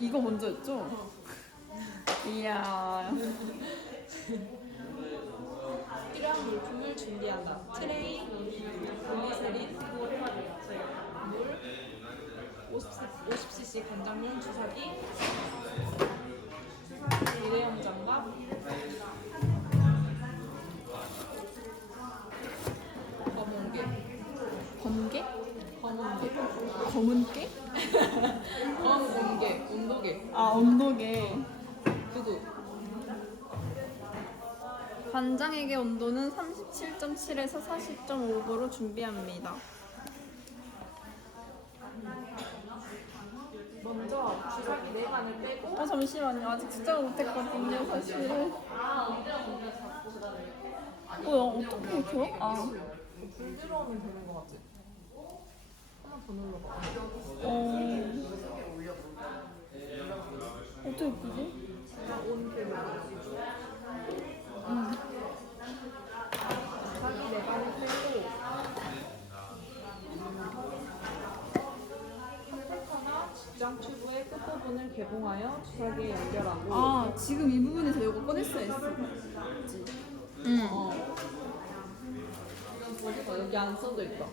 이거 먼저였죠? 이야. 필요한 물품을 준비한다. 트레이, 글리세린, 물, 50cc 간장용 주사기, 관장에게 온도는 37.7에서 40.5도로 준비합니다. 먼저 주사기 네 간을 빼고 아 잠시만요. 아직 시작을 못했거든요, 사실은. 뭐야? 어떻게 켜? 아, 불 들어오면 되는 거 같지? 하나 더 눌러봐. 어. 어떻게 끄지? 응. 주사기 네 간을 빼고 컴퓨터나 직장 튜브의 끝부분을 개봉하여 주사기에 연결하고 아, 지금 이 부분에서 이거 꺼냈어야 했어. 응. 어. 여기 안 써져 있다.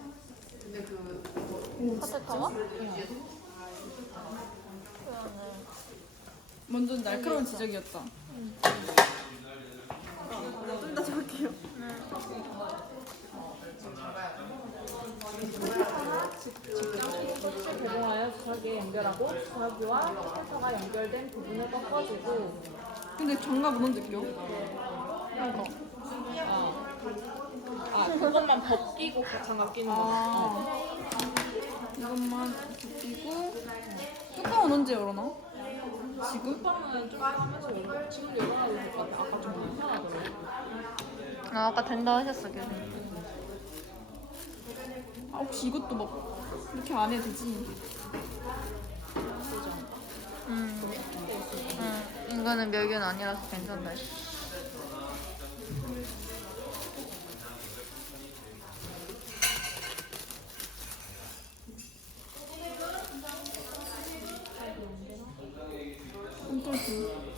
카트 타워? 먼저 날카로운 지적이었다. 좀더 적을게요. 끝을 개봉하여 주사기에 연결하고 주사기와 컴퓨터가 연결된 부분을 꺾어주고 근데 장갑은 언제 껴? 이거. 아 그것만 벗기고 장갑 끼는 거. 아, 이것만 끼고 뚜껑은 언제 열어놔? 지금? 뚜껑은 좀 하면서 열어. 지금 열어놔도 될 것 같아. 아까 좀 편하더라고. 아, 아까 된다 하셨어, 교수님. 아, 혹시 이것도 막 이렇게 안 해도 되지? 응. 응. 이거는 멸균 아니라서 괜찮다. 깜짝이야.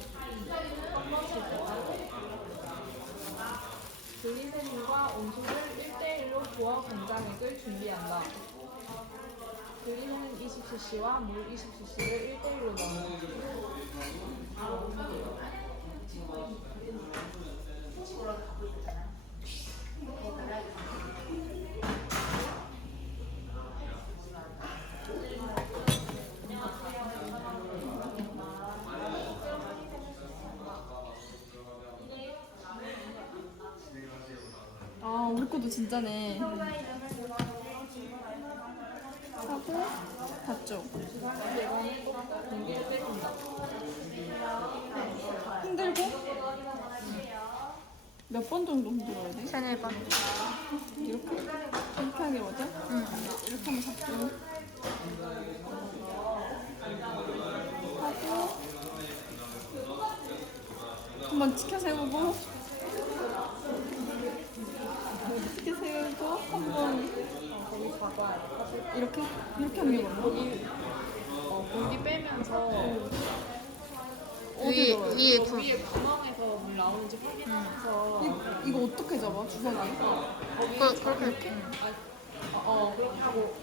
글리세린과 온수를 1대1로 부어 공장액을 준비한다. 글리세린 20cc와 물 20cc를 1대1로 넣어. 아, 우리 것도 진짜네. 하고 봤죠? 공기를 빼준다. 흔들고 몇 번 정도 흔들어야 돼? 세네 번. 이렇게? 이렇게 하게 맞아? 응. 이렇게 하면 잡고 하고 한번 치켜 세우고 치켜 세우고 한번 거기 잡아. 이렇게 이렇게 게 맞나? 거기 어, 공기 빼면서 위에, 넣어요? 위에 그 구. 위에 구멍에서 물 나오는지 확인하면서 이, 이거 어떻게 잡아 주사기? 그, 그렇게. 응. 어, 어 그렇게 하고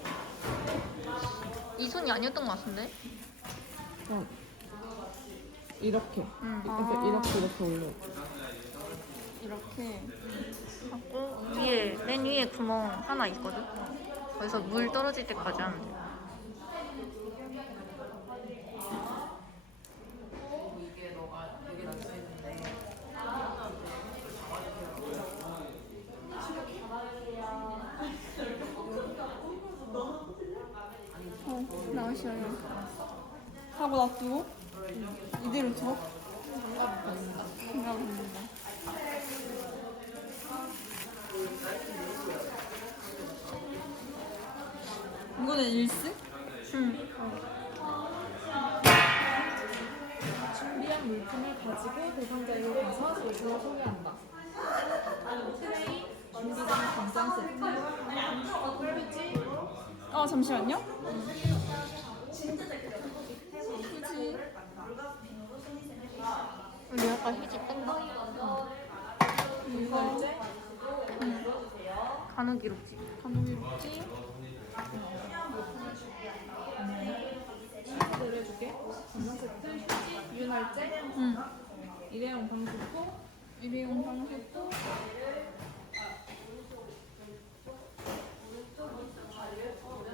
이 손이 아니었던 것 같은데? 어. 이렇게 응. 이렇게 이렇게 이렇게 올려. 이렇게 하고, 위에, 맨 위에 구멍 하나 있거든? 거기서 물 떨어질 때까지 하면 돼. 어, 나오셔요. 하고 놔두고 이대로 둬. 장갑 벗는다. 이거는 일스? 응. 준비한 물품을 가지고 대상자에게 가서 제품을 소개한다. 트레이, 준비된 간장 세트, 아 잠시만요. 아까 휴지 뺀다. 이거 간호 기록지. 친구들 응. 일회용 방수포, 일회용 방수포.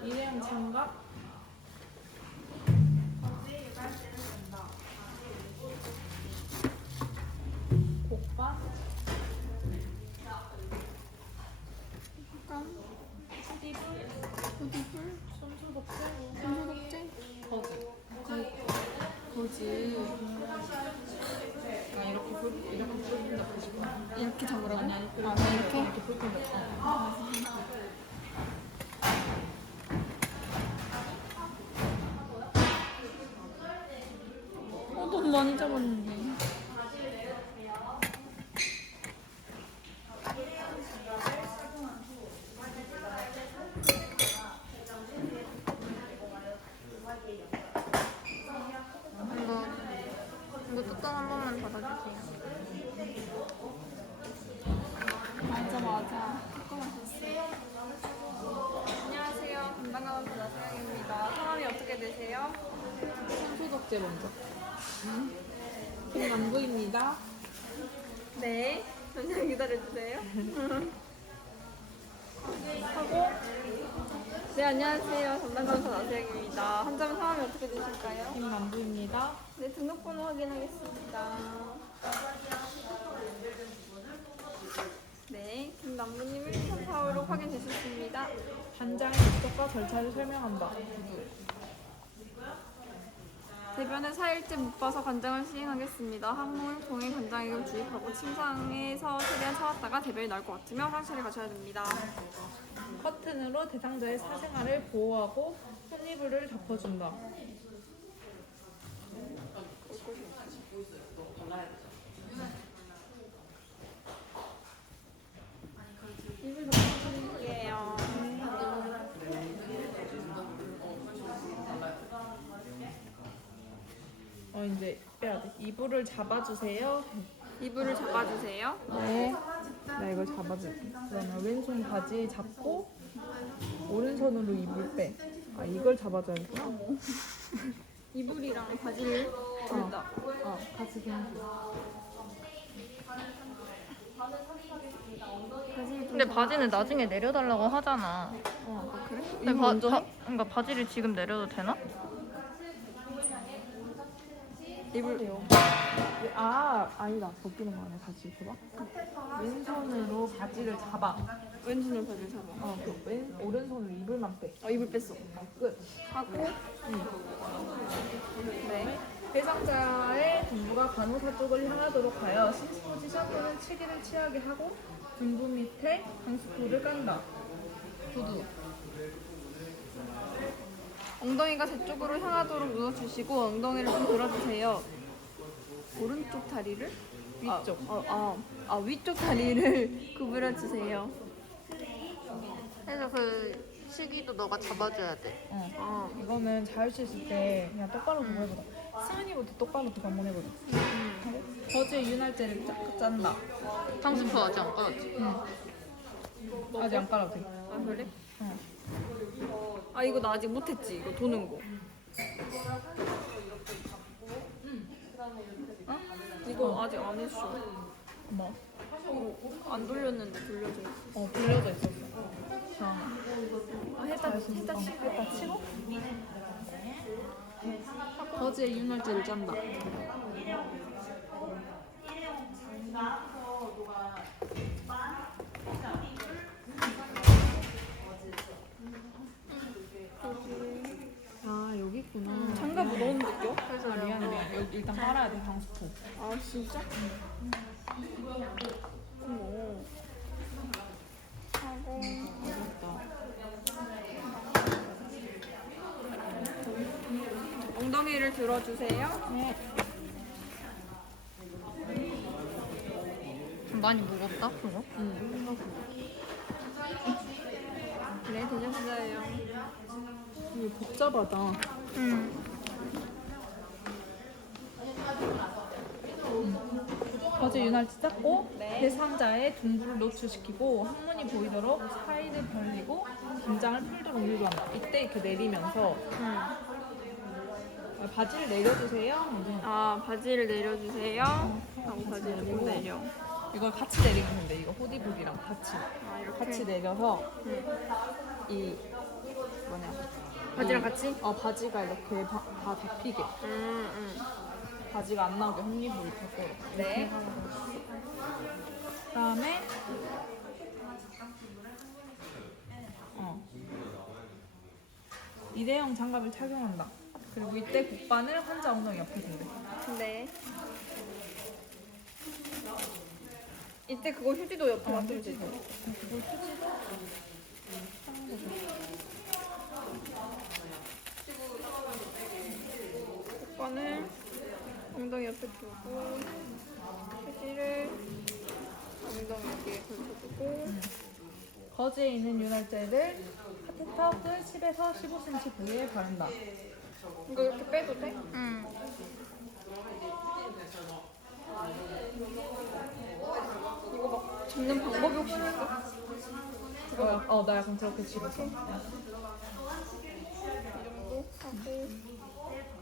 일회용 장갑, 이렇게 잡으라고? 아니 아니 아, 나 이렇게? 이렇게 불 잡고. 어, 너무 많이 잡았는데. 이거 이거 뚜껑 한 번만 닫아주세요. 맞아, 맞아. 조금하셨어. 안녕하세요. 건강한 의사 나세영입니다. 성함이 어떻게 되세요? 손소독제 먼저. 김남부입니다. 네. 잠시만 기다려주세요. 하고 네 안녕하세요. 의사 나세영입니다. 환자분 성함이 어떻게 되실까요? 김남부입니다. 네 등록번호 확인하겠습니다. 네, 김남부님 1, 3, 4, 5로 확인되셨습니다. 단장의 목적과 절차를 설명한다. 대변을 4일째 못 봐서 관장을 시행하겠습니다. 항문 동행 관장액을 주입하고 침상에서 최대한 참았다가 대변이 나올 것 같으면 화장실에 가셔야 됩니다. 커튼으로 대상자의 사생활을 보호하고 손이불을 덮어준다. 입을 덮어드릴게요. 어 이제 빼야 돼. 이불을 잡아주세요. 이불을 잡아주세요. 네. 나 이걸 잡아줄게. 그러면 왼손 바지 잡고 오른손으로 이불 빼. 아 이걸 잡아줘야겠구나. 이불이랑 바지를 둘 다. 어 같이 그냥 줘. 근데 바지는 나중에 내려달라고 하잖아. 어. 아, 그래? 근데 바, 바, 해? 그러니까 바지를 지금 내려도 되나? 이불 아 아니다 벗기는 거 아니야 다시 봐봐. 왼손으로 바지를 잡아. 왼손으로 바지를 잡아. 어 그 왼 오른손으로 이불만 빼. 어, 이불 뺐어. 어, 끝. 하고 네. 대상자의 등부가 간호사 쪽을 향하도록 하여 심시 포지션 또는 치기를 취하게 하고 등부 밑에 방수포를 깐다. 구두. 엉덩이가 제 쪽으로 향하도록 누워주시고 엉덩이를 좀 들어주세요. 오른쪽 다리를 위쪽. 아, 아, 아, 아 위쪽 다리를 구부려 주세요. 그래서 그 시기도 너가 잡아줘야 돼. 어. 어, 이거는 자유 수 있을 때 그냥 똑바로 보고 해보자. 승은이부터 똑바로 또 한번 해보자. 하고 거즈의 윤활제를 쫙 짠다. 방수표 아직 안 깔았지? 아직 안 깔아도 돼. 아 그래? 어. 아 이거 나 아직 못했지. 이거 도는 거. 어? 이거 아직 안 했어. 뭐? 이거 안 돌렸는데 돌려져 있어. 어 돌려져 있었어. 자, 아 했다 했다 어, 치고. 했다 치고. 거즈의 윤활제를 짠다. 있구나. 장갑 뭐 너무 느껴? 그래서 미안해 미안해. 여기 일단 깔아야 돼 방수포. 아 진짜? 어머. 하고 어렵다. 엉덩이를 들어주세요. 네. 좀 많이 무겁다 그거? 네 되셨어요. 이게 복잡하다. 음. 어제 윤활 찢었고 네. 대상자의 둥부를 노출시키고 항문이 보이도록 사이를 벌리고 긴장을 풀도록 유도한다. 이때 이렇게 내리면서 음. 아, 바지를 내려주세요. 아 바지를 내려주세요. 하고 바지를 못 내려. 이걸 같이 내리면 돼. 이거 호디복이랑 같이 아, 같이 내려서 음. 이 뭐냐 바지랑 이- 같이? 어 바지가 이렇게 바, 다 덮이게 음 음. 바지가 안 나오게 홈리브를 덮고 네. 그다음에 어 일회용 장갑을 착용한다. 그리고 이때 국반을 환자 엉덩이 옆에 둔대. 네. 이때 그거 휴지도 옆에 놔두면 되죠. 그걸 휴지도 하는 거죠. 오빠는 엉덩이 옆에 두고 휴지를 엉덩이 여기에 걸쳐두고 거즈에 있는 윤활제를 카테터 끝 10에서 15cm 부위에 바른다. 이거 이렇게 빼도 돼? 응. 이거 막 접는 방법이 혹시 있어? 어, 어, 나 약간 저렇게 집었어. 이 정도 하고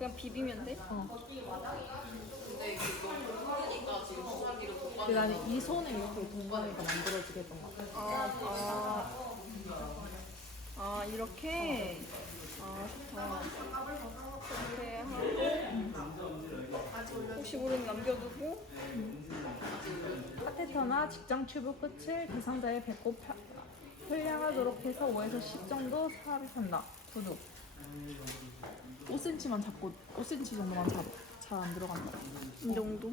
그냥 비비면 돼? 어. 근데 나는 이 손을 이렇게 동반이가 만들어지게 했던 것 같아. 아, 아, 아 이렇게 아 좋다 이렇게 하고 혹시 모르는 남겨두고 카테터나 직장 튜브 끝을 대상자의 배꼽 펴- 펼향하도록 해서 5에서 10 정도 삽입한다. 구두. 5cm만 잡고 5cm 정도만 잡. 잘안 들어간다. 이 정도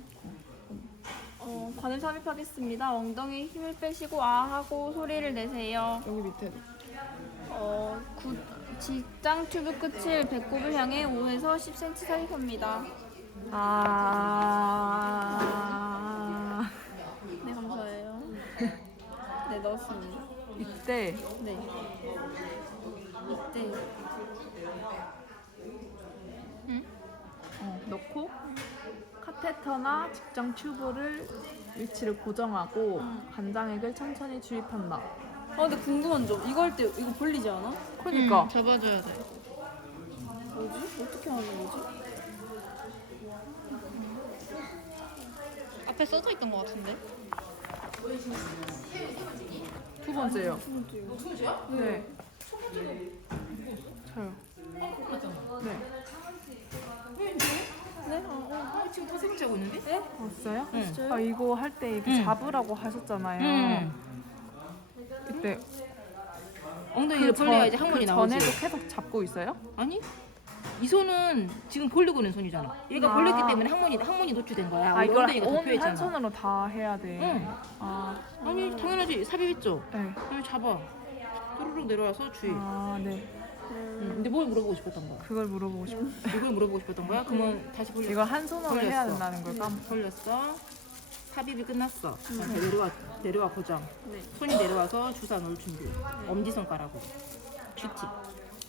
어, 바늘 삽입하겠습니다 엉덩이 힘을 빼시고 아 하고 소리를 내세요 여기 밑에. 어, 구, 직장 튜브 끝을 배꼽을 향해 5에서 10cm 삽입합니다 아. 네 감사해요 네 넣었습니다 이때 네 이때 넣고 카테터나 직장 튜브를 위치를 고정하고 간장액을 천천히 주입한다. 아 근데 궁금한 점 이거 할 때 이거 벌리지 않아? 그러니까 접어줘야 돼. 뭐지? 어떻게 하는 거지? 앞에 써져 있던 것 같은데? 두 번째요. 두 번째요 네. 저요. 네. 네? 어, 어. 지금 세 번째 하고 있는데? 네? 왔어요? 진짜요? 아 이거 할 때 이렇게 응. 잡으라고 하셨잖아요. 응. 그때 엉덩이를 전- 벌려야지 항문이 그 나오지. 전에도 계속 잡고 있어요? 아니? 이 손은 지금 벌리고 있는 손이잖아. 얘가 아. 벌렸기 때문에 항문이 항문이 노출된 거야. 아 우리 이걸 엉덩이가 덮여 온한 있잖아. 손으로 다 해야 돼. 응. 아, 아니 당연하지. 삽입했죠. 네. 그럼 잡아. 뚜루룩 내려와서 주의. 아, 네. 응. 근데 뭘 물어보고 싶었던 거야? 그걸 물어보고 싶어. 이걸 물어보고 싶었던 거야? 그러면 다시 벌려. 이거 한 손으로 해야 벌렸어. 된다는 걸 깜. 벌렸어. 삽입이 끝났어. 이제 내려와 내려와 고정. 네. 손이 내려와서 주사 넣을 준비. 엄지 손가락으로. 큐티.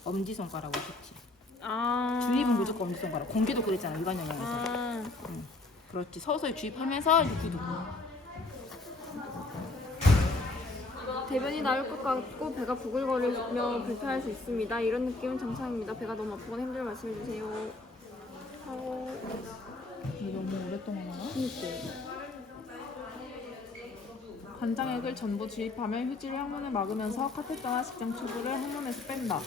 엄지 손가락으로 큐티. 아 주입은 무조건 엄지 손가락. 공개도 그랬잖아 일반 영역에서. 아 그렇지. 서서히 주입하면서 이제 구두. 대변이 나올 것 같고 배가 부글거리며 불편할 수 있습니다. 이런 느낌은 정상입니다. 배가 너무 아프거나 힘들면 말씀해 주세요. 하고 근데 너무 오랫동안 하나? 간장액을 전부 주입하면 휴지를 항문을 막으면서 카테터나 직장 튜브를 항문에서 뺀다.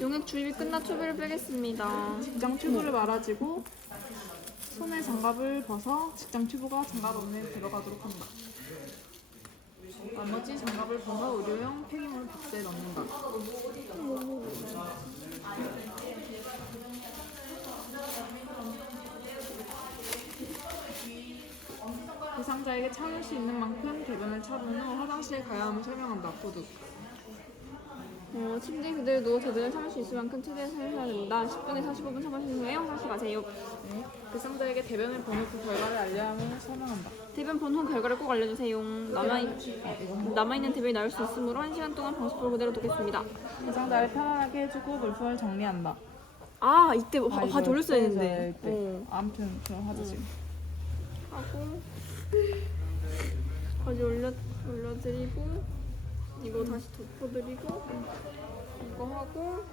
용액 주입이 끝나 튜브를 빼겠습니다. 직장 튜브를 말아주고 손에 장갑을 벗어 직장 튜브가 장갑 안에 들어가도록 한다. 나머지 장갑을 벗어 의료용 폐기물 박스에 넣는다. 대상자에게 참을 수 있는 만큼 대변을 차분 후 화장실에 가야 함을 설명한다. 도둑. 어, 침대에 그대로 대변을 참을 수 있을 만큼 최대한 참으셔야 됩니다 10분에서 15분 참으신 후에 화장실 가세요 네. 대상자에게 대변을 번호표 결과를 알려야 함을 설명한다. 대변 본후 결과를 꼭 알려주세요 남아있, 남아있는 대변이 나올 수 있으므로 1시간 동안 방수포를 그대로 두겠습니다 대상자를 편안하게 해주고 물품을 정리한다. 아 이때 바, 아, 이거 바지 올렸어야 했는데. 어. 아무튼 그럼 하자 지금. 하고 바지 올려 올려드리고 이거 다시 덮어드리고 이거 하고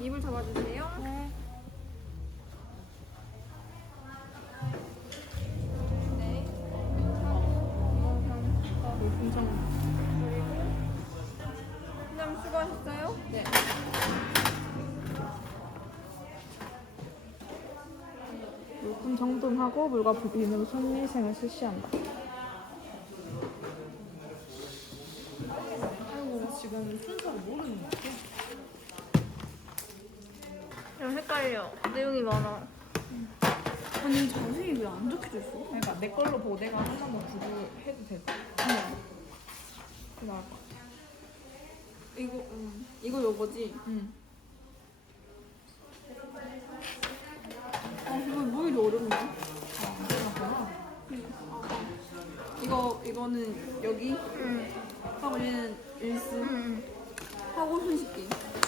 입을 잡아주세요. 네. 네. 하고 이거 풍선 그리고 그냥 수고하셨어요? 네. 물품 정돈하고 물과 부비누로 손위생을 실시한다. 아이고 지금 순서를 모르는 것 같아. 야, 헷갈려. 내용이 많아. 아니 자세히 왜 안 적혀져 있어? 그러니까 내 걸로 보고 내가 하나만 구글 해도 될까? 그 나을 것 같아. 이거 음, 이거 요거지. 응. 아 이거 뭐 이리 어렵냐? 아, 이거 이거는 여기 응. 하고 얘는 일스 응. 하고 손 씻기 끝.